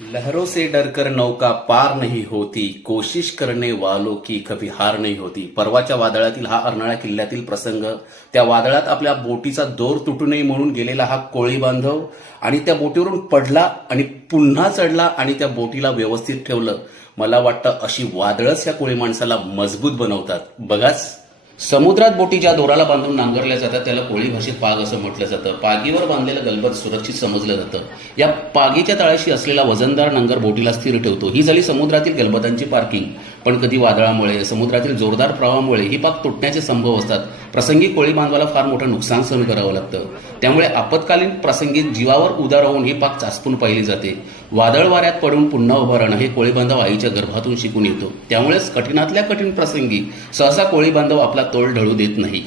लहरों से डरकर नौका पार नहीं होती, कोशिश करने वालों की कभी हार नहीं होती. परवाच्या वादळातील हा अर्नाळा किल्ल्यातील प्रसंग, त्या वादळात आपल्या बोटीचा दोर तुटू नये म्हणून गेलेला हा कोळी बांधव आणि त्या बोटीवरून पडला आणि पुन्हा चढला आणि त्या बोटीला व्यवस्थित ठेवलं. मला वाटतं अशी वादळच या कोळी माणसाला मजबूत बनवतात. बघाच, समुद्रात बोटी ज्या दोराला बांधून नांगरल्या जातात त्याला कोळी भाषेत पाग असं म्हटलं जातं. पागीवर बांधलेलं गलबत सुरक्षित समजलं जातं. या पागीच्या तळाशी असलेला वजनदार नांगर बोटीला स्थिर ठेवतो. ही झाली समुद्रातील गलबतांची पार्किंग. पण कधी वादळामुळे, समुद्रातील जोरदार प्रवाहामुळे ही पाग तुटण्याचे संभव असतात. प्रसंगी कोळी बांधवाला फार मोठं नुकसान सहन करावं लागतं. त्यामुळे आपत्कालीन प्रसंगी जीवावर उदा राहून ही पाग चाचपून पाहिली जाते. वादळ वाऱ्यात पडून पुन्हा उभं राहणं हे कोळी बांधव आईच्या गर्भातून शिकून येतो. त्यामुळेच कठीणातल्या कठीण प्रसंगी सहसा कोळी बांधव आपला तोल ढळू देत नाही.